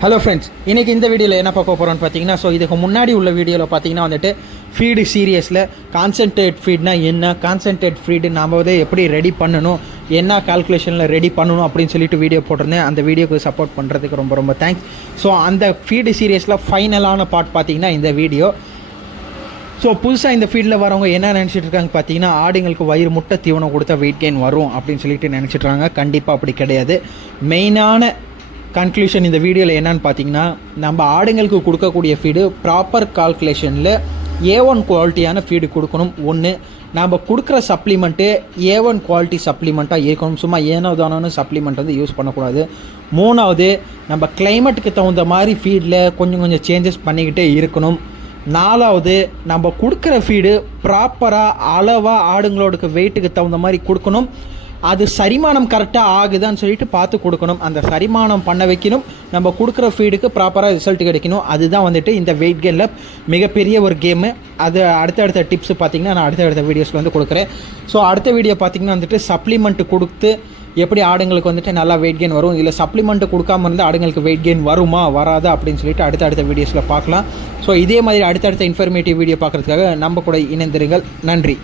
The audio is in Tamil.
ஹலோ ஃப்ரெண்ட்ஸ், இன்றைக்கி இந்த வீடியோவில் என்ன பார்க்க போகிறோன்னு பார்த்தீங்கன்னா, இதுக்கு முன்னாடி உள்ள வீடியோவில் பார்த்தீங்கன்னா வந்துட்டு ஃபீடு சீரியஸில் கான்சன்ட்ரேட் ஃபீட்னா என்ன, கான்சன்ட்ரேட் ஃபீடு நாம் எப்படி ரெடி பண்ணணும், என்ன கால்குலேஷனில் ரெடி பண்ணணும் அப்படின்னு சொல்லிட்டு வீடியோ போட்டிருந்தேன். அந்த வீடியோக்கு சப்போர்ட் பண்ணுறதுக்கு ரொம்ப ரொம்ப தேங்க்ஸ். அந்த ஃபீடு சீரியஸில் ஃபைனலான பார்ட் பார்த்தீங்கன்னா இந்த வீடியோ. புதுசாக இந்த ஃபீல்டில் வரவங்க என்ன நினச்சிட்டு இருக்காங்க பார்த்தீங்கன்னா, ஆடுங்களுக்கு வயிறு முட்டை தீவனம் கொடுத்தா வெயிட் கெயின் வரும் அப்படின்னு சொல்லிட்டு நினச்சிட்ருக்காங்க. கண்டிப்பாக அப்படி கிடையாது. மெயினான கன்க்ளூஷன் இந்த வீடியோவில் என்னன்னு பார்த்தீங்கன்னா, நம்ம ஆடுங்களுக்கு கொடுக்கக்கூடிய ஃபீடு ப்ராப்பர் கால்குலேஷனில் A1 குவாலிட்டியான ஃபீடு கொடுக்கணும். ஒன்று, நம்ம கொடுக்குற சப்ளிமெண்ட்டு A1 குவாலிட்டி சப்ளிமெண்ட்டாக இருக்கணும். சும்மா ஏனோ தானோன்னு சப்ளிமெண்ட் யூஸ் பண்ணக்கூடாது. மூணாவது, நம்ம கிளைமேட்டுக்கு தகுந்த மாதிரி ஃபீடில் கொஞ்சம் சேஞ்சஸ் பண்ணிக்கிட்டே இருக்கணும். நாலாவது, நம்ம கொடுக்குற ஃபீடு ப்ராப்பராக அளவாக ஆடுங்களோட வெயிட்டுக்கு தகுந்த மாதிரி கொடுக்கணும். அது சரிமானம் கரெக்டாக ஆகுதான்னு சொல்லிட்டு பார்த்து கொடுக்கணும். அந்த சரிமானம் பண்ண வைக்கணும். நம்ம கொடுக்குற ஃபீடுக்கு ப்ராப்பராக ரிசல்ட் கிடைக்கணும். அதுதான் இந்த வெயிட் கெயினில் மிகப்பெரிய ஒரு கேமு. அது அடுத்தடுத்த டிப்ஸ் பார்த்திங்கன்னா நான் அடுத்தடுத்த வீடியோஸில் கொடுக்குறேன். அடுத்த வீடியோ பார்த்திங்கன்னா சப்ளிமெண்ட்டு கொடுத்து எப்படி ஆடுங்களுக்கு நல்லா வெயிட் கெயின் வரும், இல்லை சப்ளிமெண்ட்டு கொடுக்காம இருந்தால் ஆடுங்களுக்கு வெயிட் கெயின் வருமா வராதா அப்படின்னு சொல்லிட்டு அடுத்தடுத்த வீடியோஸில் பார்க்கலாம். இதே மாதிரி அடுத்தடுத்த இன்ஃபர்மேட்டிவ் வீடியோ பார்க்குறதுக்காக நம்ம கூட இணைந்திருங்கள். நன்றி.